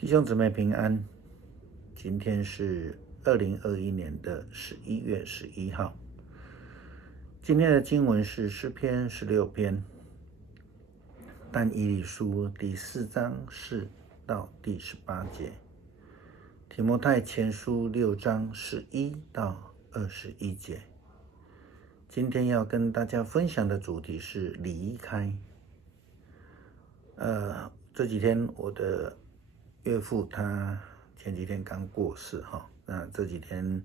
弟兄姊妹平安，今天是2021年11月11号。今天的经文是诗篇16篇，但以理书第4章4到第18节，提摩太前书6章11到21节。今天要跟大家分享的主题是离开。这几天我的岳父他前几天刚过世哈，那这几天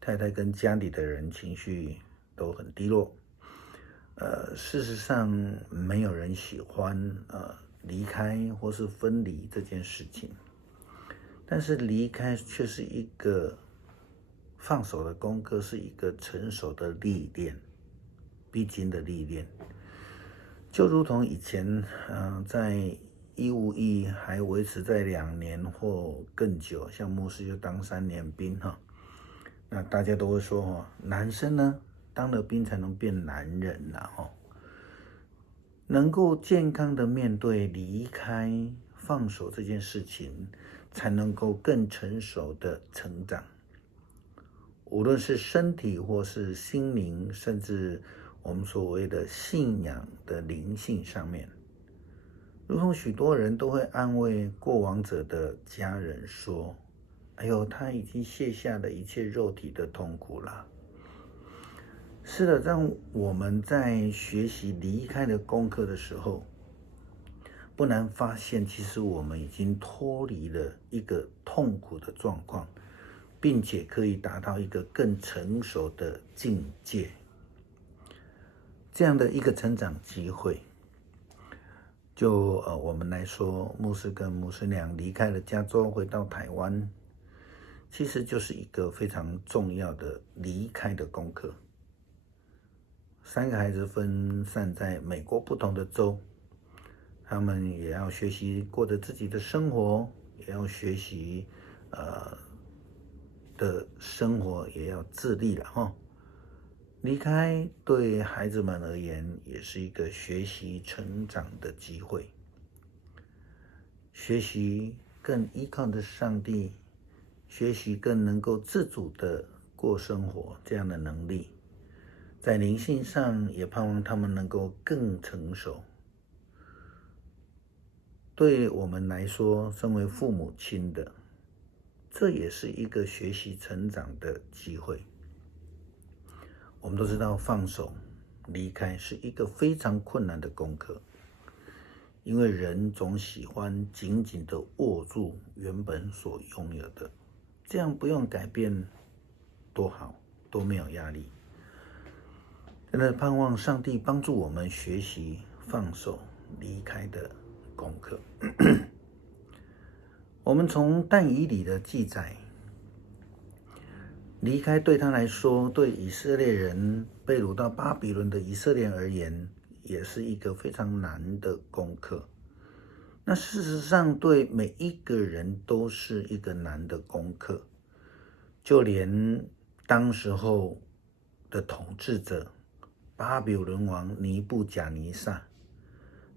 太太跟家里的人情绪都很低落。事实上没有人喜欢离开或是分离这件事情，但是离开却是一个放手的功课，是一个成熟的历练，必经的历练。就如同以前在义务役还维持在2年或更久，像牧师就当3年兵哈。那大家都会说男生呢当了兵才能变男人啦哈。能够健康的面对离开、放手这件事情，才能够更成熟的成长。无论是身体或是心灵，甚至我们所谓的信仰的灵性上面，如同许多人都会安慰过往者的家人说：“哎呦，他已经卸下了一切肉体的痛苦了。”是的，让我们在学习离开的功课的时候，不难发现，其实我们已经脱离了一个痛苦的状况，并且可以达到一个更成熟的境界。这样的一个成长机会，就我们来说，牧师跟牧师娘离开了加州，回到台湾，其实就是一个非常重要的离开的功课。3个孩子分散在美国不同的州，他们也要学习过着自己的生活，也要学习的生活也要自立了哈。离开对孩子们而言也是一个学习成长的机会，学习更依靠的上帝，学习更能够自主的过生活这样的能力，在灵性上也盼望他们能够更成熟。对我们来说，身为父母亲的，这也是一个学习成长的机会。我们都知道放手离开是一个非常困难的功课，因为人总喜欢紧紧的握住原本所拥有的，这样不用改变多好，多没有压力。真的盼望上帝帮助我们学习放手离开的功课。我们从但以理的记载，离开对他来说，对以色列人被掳到巴比伦的以色列人而言，也是一个非常难的功课。那事实上，对每一个人都是一个难的功课，就连当时候的统治者巴比伦王尼布甲尼撒，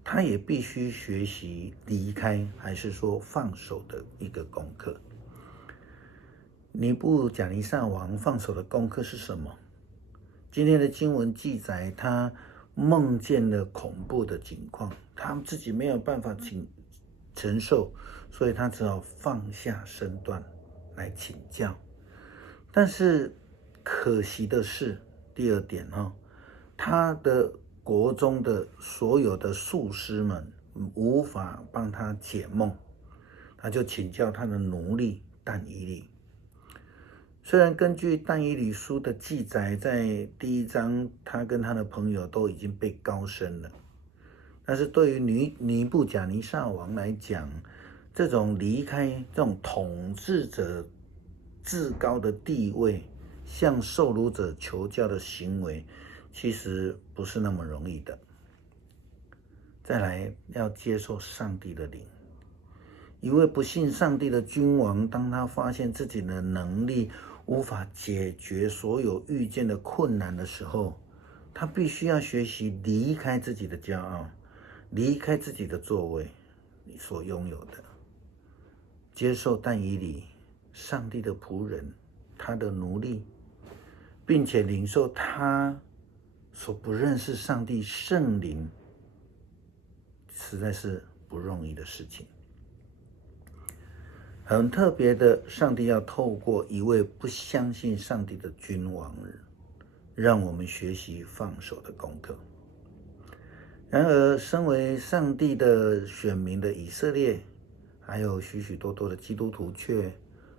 他也必须学习离开，还是说放手的一个功课。尼布甲尼撒王放手的功课是什么？今天的经文记载，他梦见了恐怖的景况，他自己没有办法承受，所以他只好放下身段来请教。但是可惜的是，第二点他的国中的所有的术师们无法帮他解梦，他就请教他的奴隶但以理。虽然根据但以理书的记载，在第1章他跟他的朋友都已经被高升了，但是对于尼布甲尼撒王来讲，这种离开这种统治者至高的地位，向受辱者求教的行为，其实不是那么容易的。再来，要接受上帝的灵。一位不信上帝的君王，当他发现自己的能力无法解决所有遇见的困难的时候，他必须要学习离开自己的骄傲，离开自己的座位，你所拥有的。接受但以理上帝的仆人，他的奴隶，并且领受他所不认识上帝圣灵，实在是不容易的事情。很特别的，上帝要透过一位不相信上帝的君王，让我们学习放手的功课。然而，身为上帝的选民的以色列，还有许许多多的基督徒，却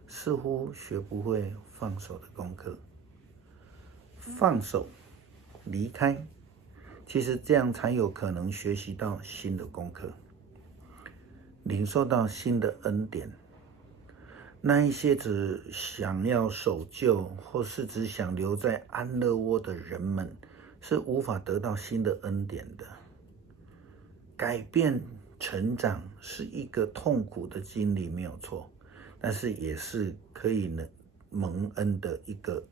似乎学不会放手的功课。放手，离开，其实这样才有可能学习到新的功课，领受到新的恩典。那一些只想要守旧，或是只想留在安乐窝的人们，是无法得到新的恩典的。改变、成长是一个痛苦的经历，没有错，但是也是可以蒙恩的一个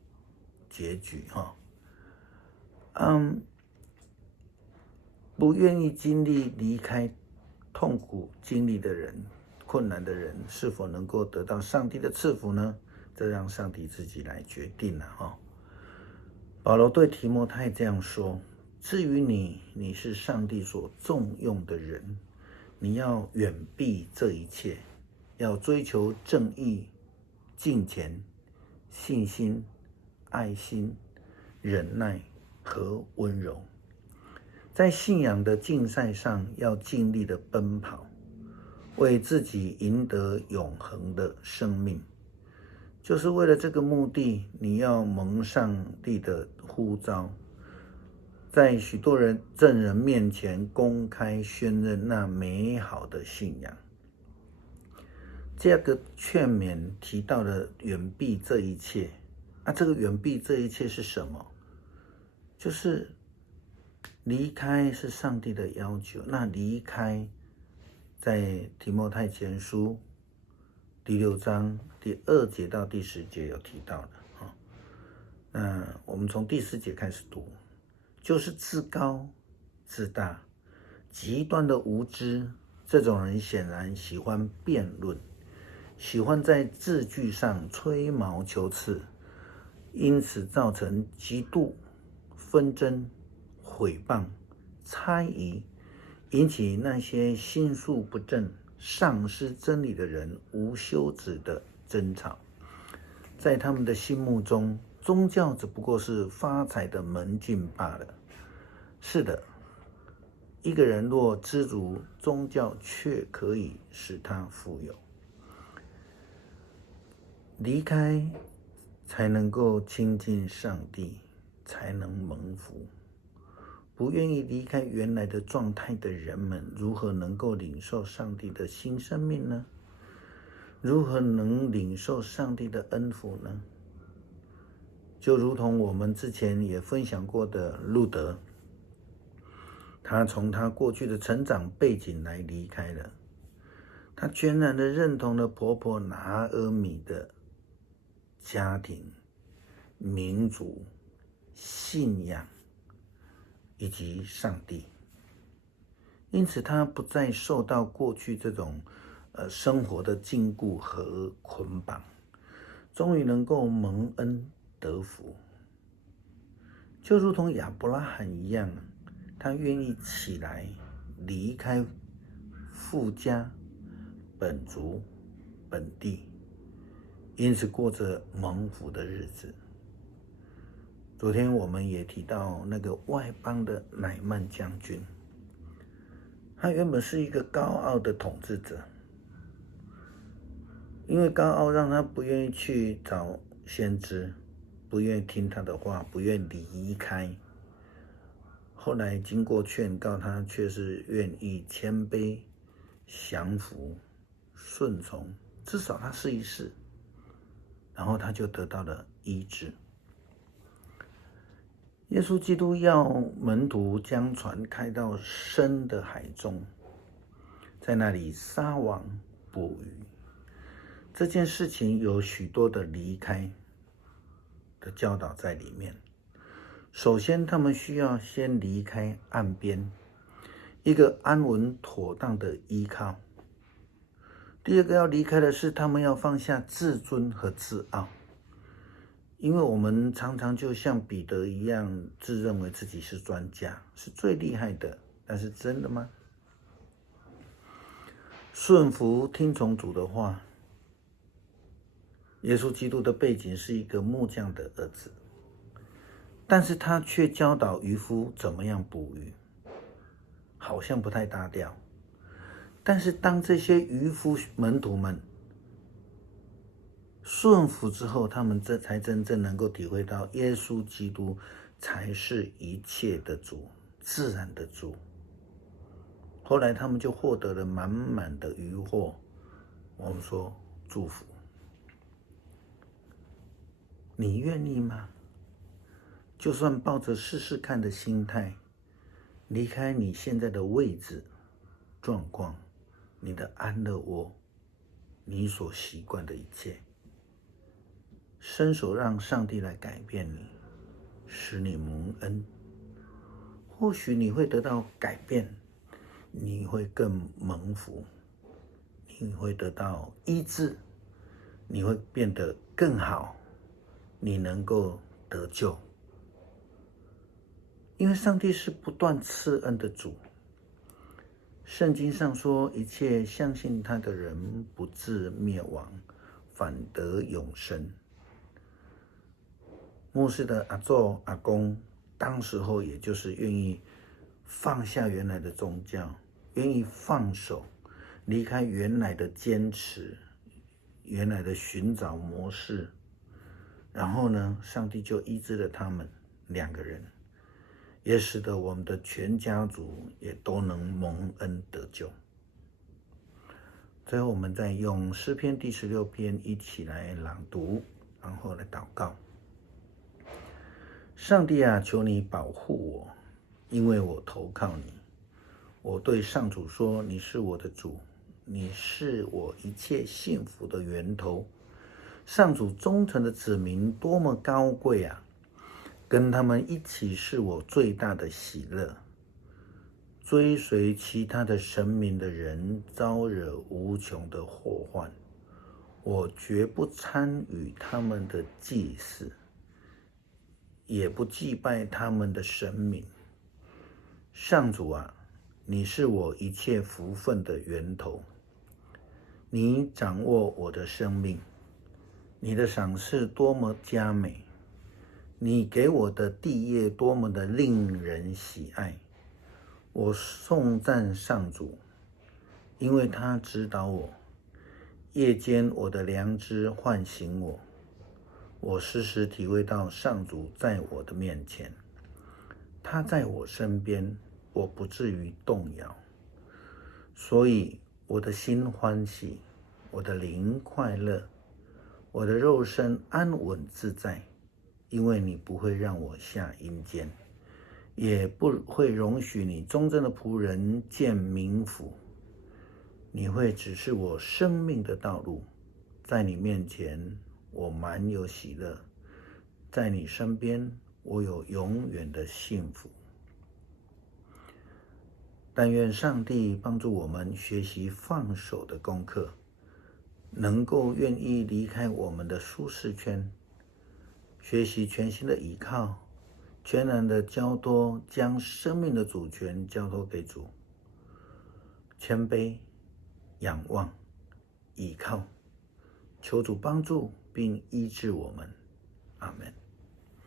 结局哈。不愿意经历离开痛苦经历的人，困难的人，是否能够得到上帝的赐福呢？这让上帝自己来决定了哈。保罗对提摩太这样说：至于你是上帝所重用的人，你要远避这一切，要追求正义、敬虔、信心、爱心、忍耐和温柔。在信仰的竞赛上，要尽力的奔跑，为自己赢得永恒的生命。就是为了这个目的，你要蒙上帝的呼召，在许多证人面前公开宣认那美好的信仰。这个劝勉提到了远避这一切，这个远避这一切是什么？就是离开是上帝的要求。那离开在提摩太前书第6章第2节到第10节有提到的。那我们从第4节开始读，就是自高自大、极端的无知，这种人显然喜欢辩论，喜欢在字句上吹毛求疵，因此造成嫉妒、纷争、毁谤、猜疑，引起那些心术不正、丧失真理的人无休止的争吵。在他们的心目中，宗教只不过是发财的门径罢了。是的，一个人若知足，宗教却可以使他富有。离开才能够亲近上帝，才能蒙福。不愿意离开原来的状态的人们，如何能够领受上帝的新生命呢？如何能领受上帝的恩福呢？就如同我们之前也分享过的路德，他从他过去的成长背景来离开了，他全然的认同了婆婆拿俄米的家庭、民族、信仰以及上帝，因此他不再受到过去这种生活的禁锢和捆绑，终于能够蒙恩得福，就如同亚伯拉罕一样，他愿意起来离开父家、本族、本地，因此过着蒙福的日子。昨天我们也提到那个外邦的乃縵将军，他原本是一个高傲的统治者，因为高傲让他不愿意去找先知，不愿意听他的话，不愿离开。后来经过劝告，他却是愿意谦卑、降服、顺从，至少他试一试，然后他就得到了医治。耶稣基督要门徒将船开到深的海中，在那里撒网捕鱼。这件事情有许多的离开的教导在里面。首先，他们需要先离开岸边，一个安稳妥当的依靠。第二个要离开的是，他们要放下自尊和自傲，因为我们常常就像彼得一样，自认为自己是专家，是最厉害的，但是真的吗？顺服听从主的话。耶稣基督的背景是一个木匠的儿子，但是他却教导渔夫怎么样捕鱼，好像不太搭调。但是当这些渔夫门徒们顺服之后，他们才真正能够体会到耶稣基督才是一切的主，自然的主。后来他们就获得了满满的渔获，我们说祝福。你愿意吗？就算抱着试试看的心态，离开你现在的位置、状况、你的安乐窝，你所习惯的一切，伸手让上帝来改变你，使你蒙恩。或许你会得到改变，你会更蒙福，你会得到医治，你会变得更好，你能够得救。因为上帝是不断赐恩的主。圣经上说，一切相信他的人不至灭亡，反得永生。牧师的阿祖阿公当时候也就是愿意放下原来的宗教，愿意放手，离开原来的坚持，原来的寻找模式，然后呢，上帝就医治了他们2个人，也使得我们的全家族也都能蒙恩得救。最后我们再用诗篇第16篇一起来朗读，然后来祷告。上帝啊，求你保护我，因为我投靠你。我对上主说，你是我的主，你是我一切幸福的源头。上主忠诚的子民多么高贵啊！跟他们一起是我最大的喜乐。追随其他的神明的人招惹无穷的祸患，我绝不参与他们的祭祀，也不祭拜他们的神明。上主啊，你是我一切福分的源头，你掌握我的生命，你的赏赐多么佳美，你给我的地业多么的令人喜爱。我颂赞上主，因为他指导我，夜间我的良知唤醒我，我时时体会到上主在我的面前，他在我身边，我不至于动摇。所以我的心欢喜，我的灵快乐，我的肉身安稳自在，因为你不会让我下阴间，也不会容许你忠贞的仆人见冥府。你会指示我生命的道路，在你面前我满有喜乐，在你身边我有永远的幸福。但愿上帝帮助我们学习放手的功课，能够愿意离开我们的舒适圈，学习全心的依靠，全然的交托，将生命的主权交托给主，谦卑、仰望、倚靠，求主帮助并医治我们。阿们。